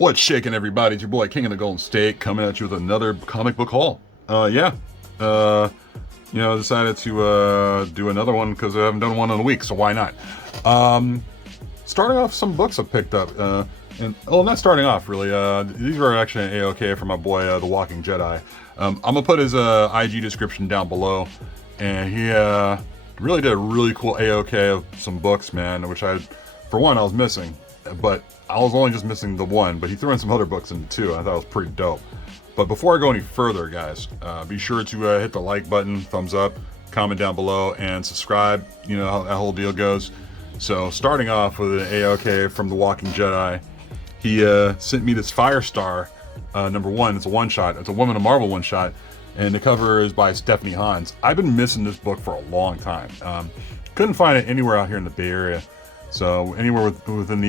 What's shaking, everybody? It's your boy King of the Golden State coming at you with another comic book haul. Yeah. Decided to do another one because I haven't done one in a week, so why not? Starting off, some books I picked up. Not starting off really. These were actually an A-OK for my boy, the Walking Jedi. I'm gonna put his IG description down below, and he really did a really cool A-OK of some books, man. Which for one, I was missing, but I was only just missing the one. But he threw in some other books in too. I thought it was pretty dope. But before I go any further, guys, be sure to hit the like button, thumbs up, comment down below, and subscribe. You know how that whole deal goes. So starting off with an A-OK from the Walking Jedi, he sent me this Firestar #1. It's a one-shot. It's a Woman of Marvel one-shot, and the cover is by Stephanie Hans. I've been missing this book for a long time. Couldn't find it anywhere out here in the Bay Area. So anywhere within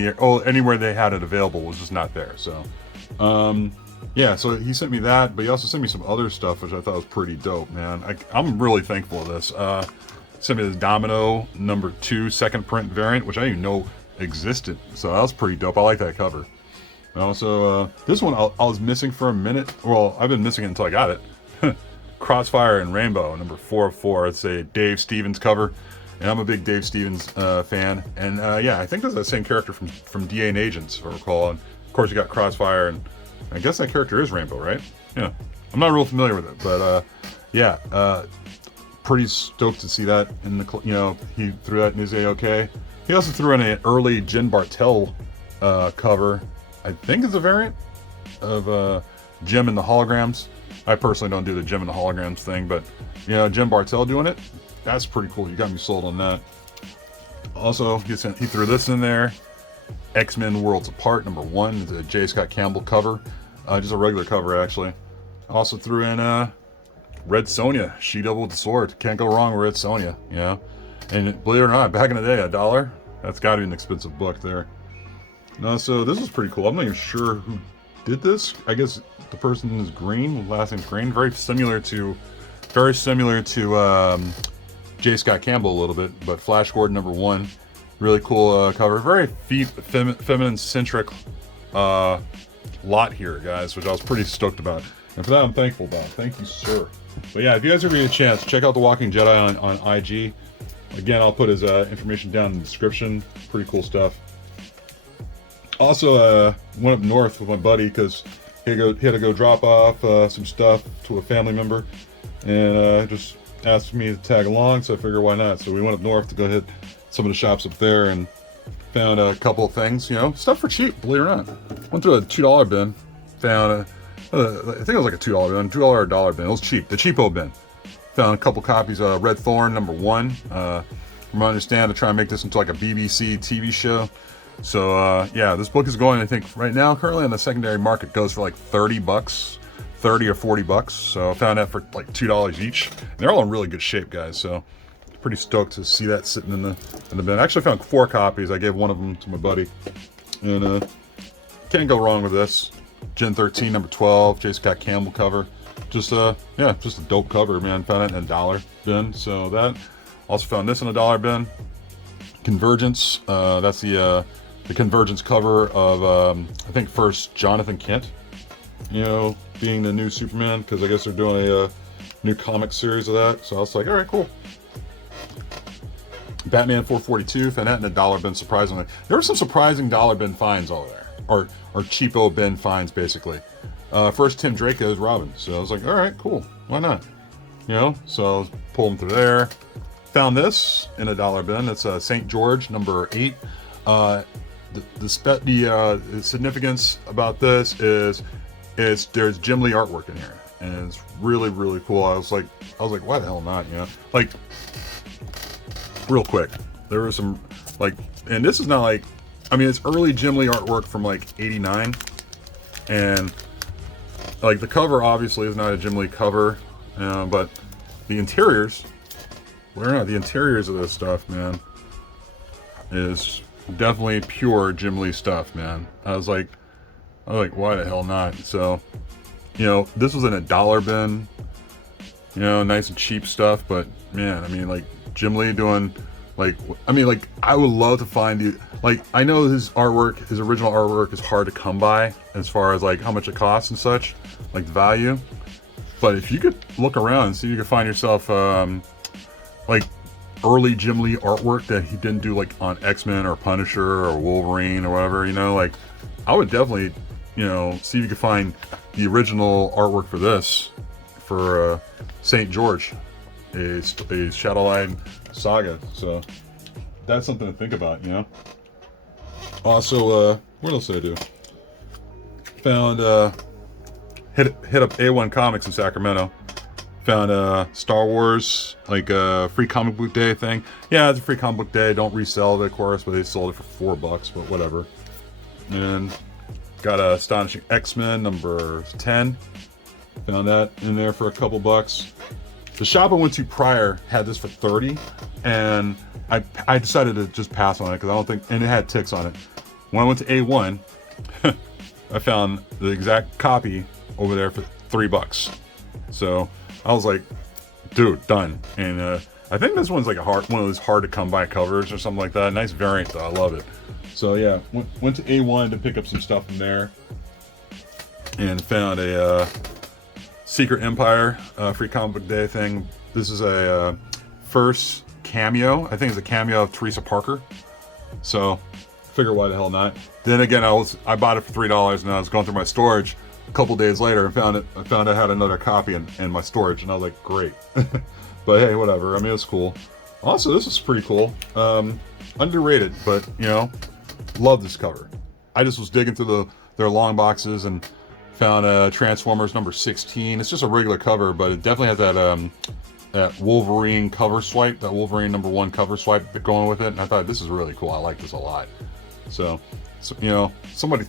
anywhere they had it available was just not there. So yeah, so he sent me that, but he also sent me some other stuff, which I thought was pretty dope, man. I'm really thankful for this. Sent me this Domino #2 second print variant, which I didn't even know existed. So that was pretty dope. I like that cover. And also, this one I was missing for a minute. Well, I've been missing it until I got it. Crossfire and Rainbow, #4 of 4. It's a Dave Stevens cover. And I'm a big Dave Stevens fan. And yeah, I think that's that same character from DA and Agents, if I recall. And of course, you got Crossfire, and I guess that character is Rainbow, right? Yeah. I'm not real familiar with it, but yeah, pretty stoked to see that in the, he threw that in his A-OK. He also threw in an early Jen Bartel cover. I think it's a variant of Jim and the Holograms. I personally don't do the Jim and the Holograms thing, but Jen Bartel doing it, that's pretty cool. You got me sold on that. Also, he threw this in there. X-Men Worlds Apart #1 is a J. Scott Campbell cover. Just a regular cover, actually. Also threw in Red Sonja, She-Devil with the Sword. Can't go wrong with Red Sonja, And believe it or not, back in the day, $1, that's got to be an expensive book there. No, so this was pretty cool. I'm not even sure who did this. I guess the person is Green, last name's Green. Very similar to J. Scott Campbell a little bit, but Flash Gordon #1. Really cool cover. Very feminine-centric lot here, guys, which I was pretty stoked about. And for that, I'm thankful about. Thank you, sir. But yeah, if you guys ever get a chance, check out The Walking Jedi on IG. Again, I'll put his information down in the description. Pretty cool stuff. Also, went up north with my buddy because he had to go drop off some stuff to a family member. And just asked me to tag along, so I figured why not. So we went up north to go hit some of the shops up there and found a couple of things, stuff for cheap, believe it or not. Went through a $2 bin, found I think it was like a $2 bin, $2 or $1 bin. It was cheap, the cheapo bin. Found a couple copies of Red Thorn #1. From what I understand, to try and make this into like a BBC TV show. So yeah, this book is going, I think right now, currently on the secondary market, goes for like $30, 30 or $40. So I found that for like $2 each. And they're all in really good shape, guys. So pretty stoked to see that sitting in the bin. I actually found 4 copies. I gave one of them to my buddy. And can't go wrong with this. Gen 13 #12, J. Scott Campbell cover. Just yeah, just a dope cover, man. Found it in a $1 bin. So that. Also found this in a $1 bin. Convergence. That's the Convergence cover of I think first Jonathan Kent. Being the new Superman, because I guess they're doing a new comic series of that. So I was like, all right, cool. Batman 442, found that in a $1 bin, surprisingly. There were some surprising $1 bin finds over there. Or cheapo bin finds, basically. First, Tim Draco's Robin. So I was like, all right, cool. Why not? So pull them through there. Found this in a $1 bin. It's St. George, #8. The significance about this is there's Jim Lee artwork in here. And it's really, really cool. I was like, why the hell not? Like, real quick, there was some, like, and this is not like, I mean, it's early Jim Lee artwork from like '89, and like the cover obviously is not a Jim Lee cover, but the interiors, the interiors of this stuff, man, is definitely pure Jim Lee stuff, man. I was like, why the hell not? So, this was in a $1 bin, nice and cheap stuff, but man, I mean, like Jim Lee doing Like, I mean, like, I would love to find you. Like, I know his artwork, his original artwork is hard to come by as far as like how much it costs and such, like the value. But if you could look around and see if you could find yourself, like early Jim Lee artwork that he didn't do like on X-Men or Punisher or Wolverine or whatever, you know, like I would definitely, you know, see if you could find the original artwork for this, for St. George, a Shadowline saga. So that's something to think about, you know. Also, what else did I do? Found hit up A1 Comics in Sacramento. Found Star Wars, like a free comic book day thing. Yeah, it's a free comic book day. Don't resell it, of course, but they sold it for $4, but whatever. And got a Astonishing X-Men number 10. Found that in there for a couple bucks. The shop I went to prior had this for 30, and I decided to just pass on it because I don't think, and it had ticks on it. When I went to A1, I found the exact copy over there for $3. So I was like, dude, done. And I think this one's like one of those hard to come by covers or something like that. Nice variant though, I love it. So yeah, went to A1 to pick up some stuff from there, and found a Secret Empire free comic book day thing. This is a first cameo. I think it's a cameo of Teresa Parker. So figure why the hell not. Then again, I bought it for $3, and I was going through my storage a couple days later and found I had another copy in my storage, and I was like, great. But hey, whatever. I mean, it's cool. Also, this is pretty cool. Underrated, but you know, love this cover. I just was digging through their long boxes and found Transformers number 16. It's just a regular cover, but it definitely has that Wolverine cover swipe, that Wolverine number 1 cover swipe going with it. And I thought this is really cool. I like this a lot. So you know, somebody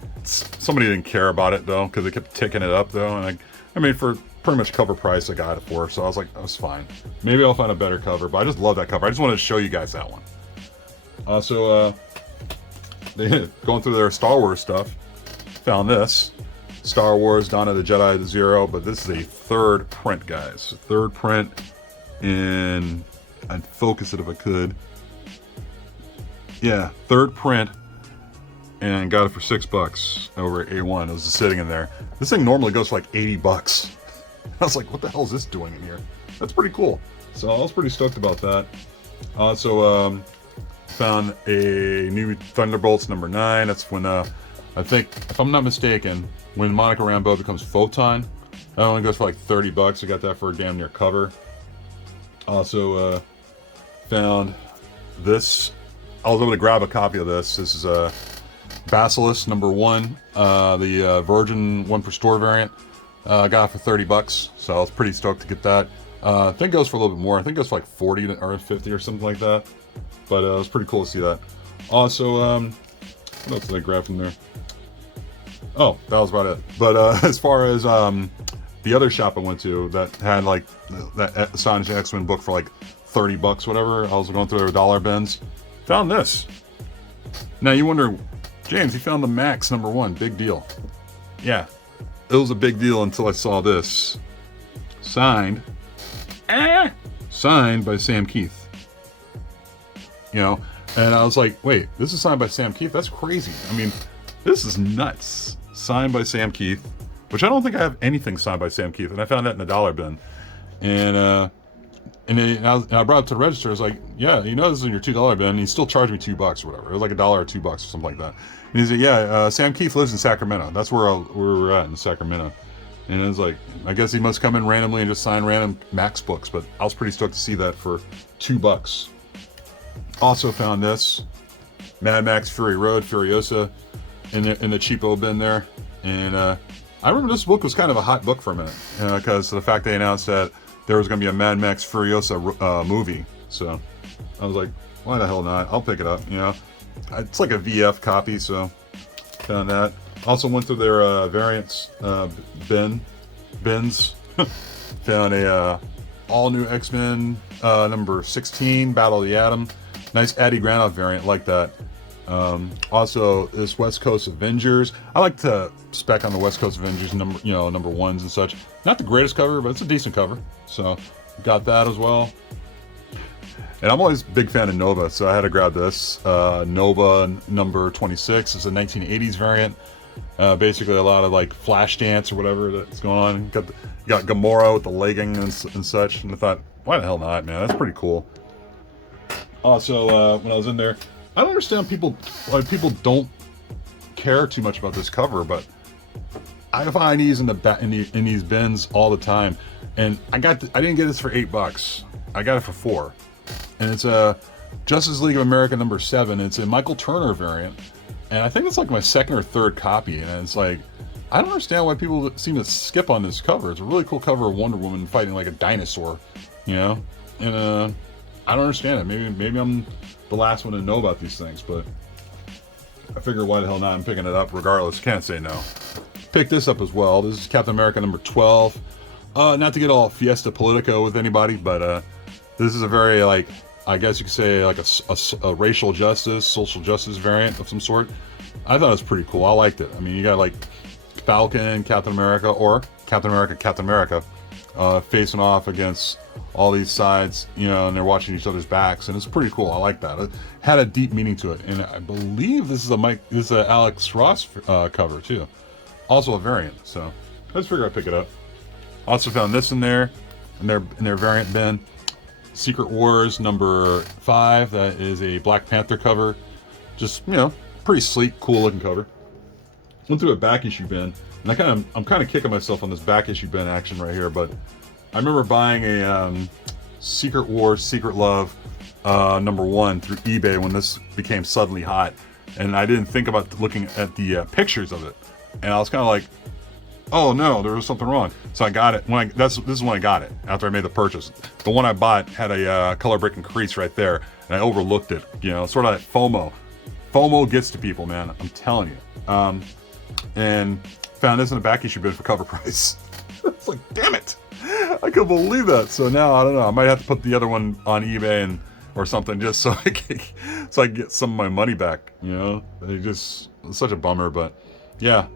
didn't care about it though, because they kept ticking it up though. And I mean, for pretty much cover price, I got it for. So I was like, that's fine. Maybe I'll find a better cover, but I just love that cover. I just wanted to show you guys that one. Also, going through their Star Wars stuff, found this. Star Wars Dawn of the Jedi Zero, but this is a 3rd print, guys. 3rd print, and I'd focus it if I could. Yeah, 3rd print, and got it for $6 over at A1. It was just sitting in there. This thing normally goes for like $80. I was like, what the hell is this doing in here? That's pretty cool. So I was pretty stoked about that. Also, found a new Thunderbolts number 9. That's when, I think, if I'm not mistaken, when Monica Rambeau becomes Photon. That only goes for like $30. I got that for a damn near cover. Also, found this. I was able to grab a copy of this. This is a Basilisk number 1, the Virgin 1 per store variant. I got it for $30, so I was pretty stoked to get that. I think it goes for a little bit more. I think it goes for like 40 or 50 or something like that. But it was pretty cool to see that. Also, what else did I grab from there? Oh, that was about it. But as far as the other shop I went to that had like that Astonishing X-Men book for like $30, whatever, I was going through their dollar bins. Found this. Now you wonder, James, you found the Max number 1. Big deal. Yeah, it was a big deal until I saw this. Signed by Sam Keith. You know, and I was like, wait, this is signed by Sam Keith? That's crazy. I mean, this is nuts. Signed by Sam Keith, which I don't think I have anything signed by Sam Keith, and I found that in a dollar bin. And I brought it to the register. I was like, yeah, you know this is in your $2 bin. And he still charged me $2 or whatever. It was like $1 or $2 or something like that. And he said, yeah, Sam Keith lives in Sacramento. That's where we're at, in Sacramento. And it was like, I guess he must come in randomly and just sign random Max books. But I was pretty stoked to see that for $2. Also found this Mad Max Fury Road, Furiosa, in the cheapo bin there. And I remember this book was kind of a hot book for a minute, because of the fact they announced that there was going to be a Mad Max Furiosa movie. So I was like, why the hell not? I'll pick it up, you know. It's like a VF copy, so found that. Also went through their variants bins. Found a all new X-Men number 16, Battle of the Atom. Nice Addy Granoff variant, like that. Also, this West Coast Avengers. I like to spec on the West Coast Avengers number 1s and such. Not the greatest cover, but it's a decent cover. So got that as well. And I'm always a big fan of Nova, so I had to grab this. Nova number 26 is a 1980s variant. Basically a lot of like flash dance or whatever that's going on. Got Gamora with the legging and such, and I thought, why the hell not, man? That's pretty cool. Also, when I was in there, I don't understand why people don't care too much about this cover, but I find these in these bins all the time, and I didn't get this for $8. I got it for $4, and it's a Justice League of America number 7. It's a Michael Turner variant, and I think it's like my second or third copy, and it's like, I don't understand why people seem to skip on this cover. It's a really cool cover of Wonder Woman fighting like a dinosaur, you know, and I don't understand it. Maybe I'm the last one to know about these things, but I figure why the hell not? I'm picking it up regardless. Can't say no. Picked this up as well. This is Captain America number 12. Not to get all Fiesta Politico with anybody, but this is a very, like, I guess you could say like a racial justice, social justice variant of some sort. I thought it was pretty cool. I liked it. I mean, you got like Falcon, Captain America, or Captain America, facing off against all these sides, you know, and they're watching each other's backs, and it's pretty cool. I like that. It had a deep meaning to it, and I believe this is a Alex Ross cover too, also a variant. So I just figured I'd pick it up. Also found this in their variant bin, Secret Wars number 5. That is a Black Panther cover. Just, you know, pretty sleek, cool looking cover. Went through a back issue bin, and I'm kind of kicking myself on this back issue bin action right here, but I remember buying a Secret Wars, Secret Love number 1 through eBay when this became suddenly hot, and I didn't think about looking at the pictures of it, and I was kind of like, oh no, there was something wrong. So I got it. This is when I got it, after I made the purchase. The one I bought had a color breaking crease right there, and I overlooked it. You know, sort of that FOMO. FOMO gets to people, man. I'm telling you. And found this in a back issue bin for cover price. It's like, damn it! I couldn't believe that. So now I don't know. I might have to put the other one on eBay or something just so I can get some of my money back. You know, it's such a bummer, but yeah.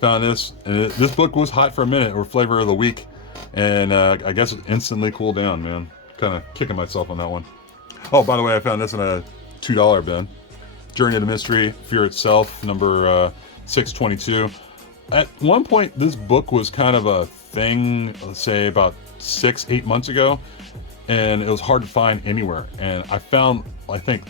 Found this, and this book was hot for a minute, or flavor of the week, and I guess it instantly cooled down, man. Kind of kicking myself on that one. Oh, by the way, I found this in a $2 bin. Journey of the Mystery, Fear Itself, number 622. At one point, this book was kind of a thing, let's say about 6-8 months ago, and it was hard to find anywhere. And I found, I think,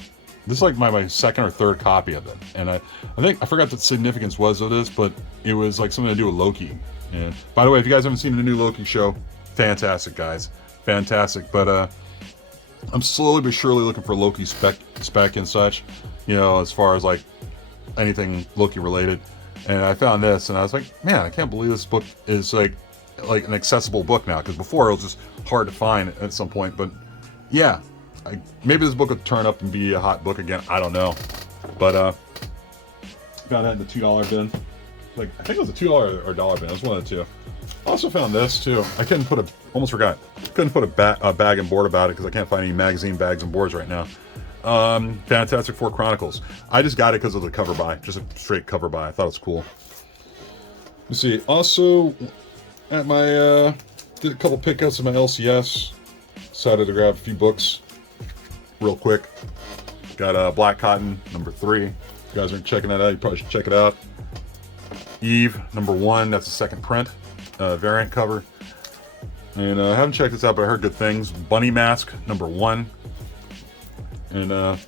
this is like my second or third copy of it, and I think I forgot the significance was of this, but it was like something to do with Loki. And by the way, if you guys haven't seen the new Loki show, fantastic, guys, fantastic. But I'm slowly but surely looking for Loki spec and such, you know, as far as like anything Loki related. And I found this, and I was like, man, I can't believe this book is like an accessible book now, because before it was just hard to find at some point. But yeah. Maybe this book would turn up and be a hot book again. I don't know. But found that in the $2 bin. Like, I think it was a $2 or $1 bin. It was one of the two. Also found this too. I almost forgot. Couldn't put a bag and board about it because I can't find any magazine bags and boards right now. Fantastic Four Chronicles. I just got it because of the cover buy. Just a straight cover buy. I thought it was cool. Let's see. Also, at my did a couple pickups at my LCS. Decided to grab a few books real quick. Got Black Cotton number 3. If you guys aren't checking that out, you probably should check it out. Eve number 1. That's the second print variant cover. And I haven't checked this out, but I heard good things. Bunny Mask number 1. And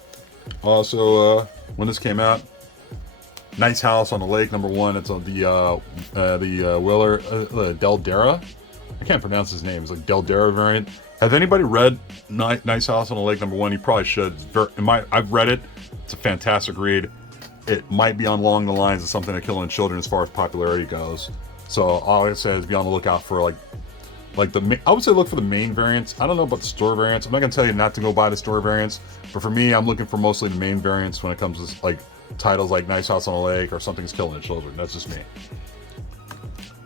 also when this came out, Nice House on the Lake number 1. It's on the Willer Deldera. I can't pronounce his name. It's like Deldera variant. Have anybody read Nice House on the Lake number 1? You probably should. I've read it. It's a fantastic read. It might be along the lines of Something to Kill in Children as far as popularity goes. So all I say is be on the lookout for like I would say look for the main variants. I don't know about the store variants. I'm not gonna tell you not to go buy the store variants, but for me, I'm looking for mostly the main variants when it comes to like titles like Nice House on the Lake or Something's Killing the Children. That's just me.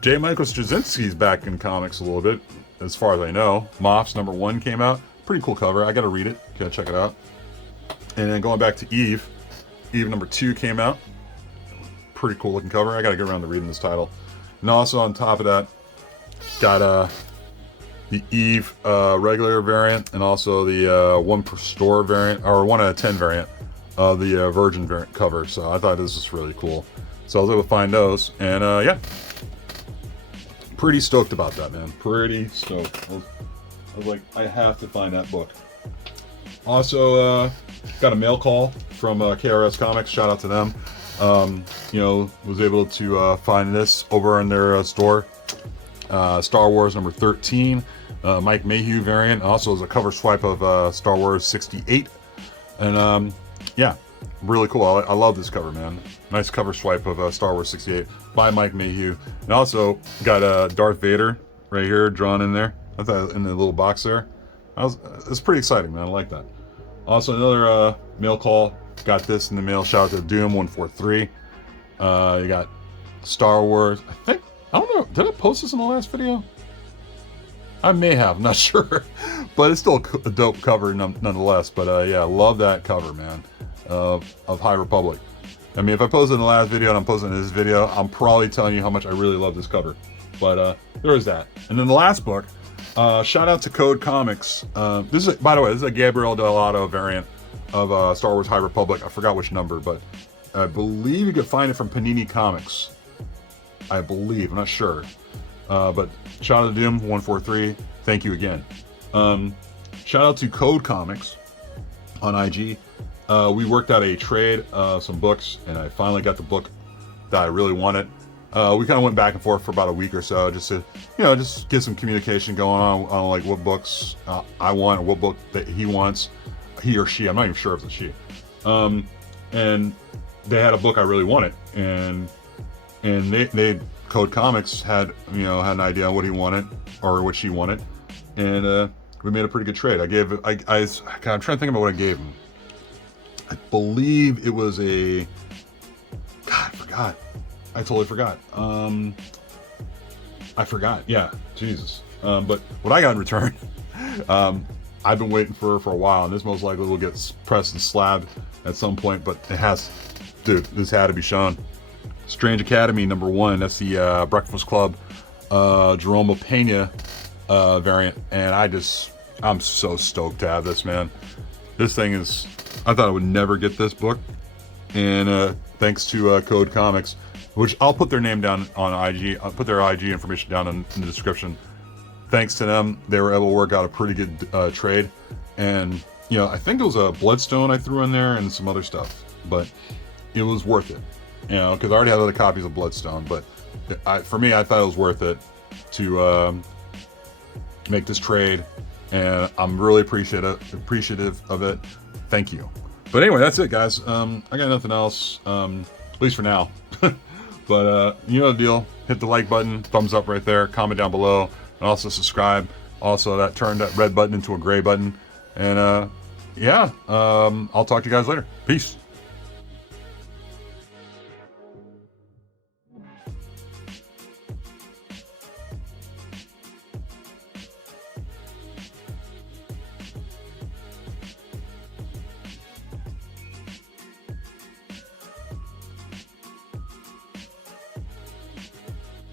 J. Michael Straczynski's back in comics a little bit, as far as I know. Moffs number 1 came out. Pretty cool cover. I gotta read it. Gotta check it out. And then going back to Eve number 2 came out. Pretty cool looking cover. I gotta get around to reading this title. And also on top of that, got the Eve regular variant, and also the 1 per store variant, or 1 out of 10 variant of the Virgin variant cover. So I thought this was really cool. So I was able to find those, and yeah, pretty stoked about that, man. Pretty stoked. I was like, I have to find that book. Also, got a mail call from Krs Comics. Shout out to them. You know, was able to find this over in their store. Star Wars number 13, Mike Mayhew variant. Also, is a cover swipe of Star Wars 68, and yeah, really cool. I love this cover, man. Nice cover swipe of Star Wars 68 by Mike Mayhew, and also got Darth Vader right here drawn in there. I thought in the little box there. It's pretty exciting, man. I like that. Also, another mail call. Got this in the mail. Shout out to Doom 143. You got Star Wars. I don't know. Did I post this in the last video? I may have. I'm not sure. But it's still a dope cover nonetheless. But yeah, love that cover, man. Of High Republic. I mean, if I posted in the last video and I'm posting in this video, I'm probably telling you how much I really love this cover. But there is that. And then the last book. Shout out to Krs Comics. This is, by the way, this is a Gabriel Dell'Otto variant of Star Wars High Republic. I forgot which number, but I believe you could find it from Panini Comics. I believe, I'm not sure. But shout out to Doom 143. Thank you again. Shout out to Krs Comics on IG. We worked out a trade, some books, and I finally got the book that I really wanted. We kind of went back and forth for about a week or so, just to, you know, just get some communication going on like what books I want, or what book that he wants, he or she. I'm not even sure if it's a she. And they had a book I really wanted, and they Krs Comics had, you know, had an idea on what he wanted or what she wanted, and we made a pretty good trade. I'm trying to think about what I gave him. I believe it was a, God, I forgot. I totally forgot. I forgot. Yeah, Jesus. But what I got in return, I've been waiting for a while, and this most likely will get pressed and slabbed at some point. But it has, dude. This had to be shown. Strange Academy #1. That's the Breakfast Club, Jerome Pena variant, and I'm so stoked to have this, man. This thing is. I thought I would never get this book, and thanks to Krs Comics. Which I'll put their name down on IG. I'll put their IG information down in the description. Thanks to them, they were able to work out a pretty good trade. And, you know, I think it was a Bloodstone I threw in there and some other stuff. But it was worth it. You know, because I already had other copies of Bloodstone. But for me, I thought it was worth it to make this trade. And I'm really appreciative of it. Thank you. But anyway, that's it, guys. I got nothing else, at least for now. But you know the deal. Hit the like button, thumbs up right there, comment down below, and also subscribe. Also, that turned that red button into a gray button. And yeah, I'll talk to you guys later. Peace.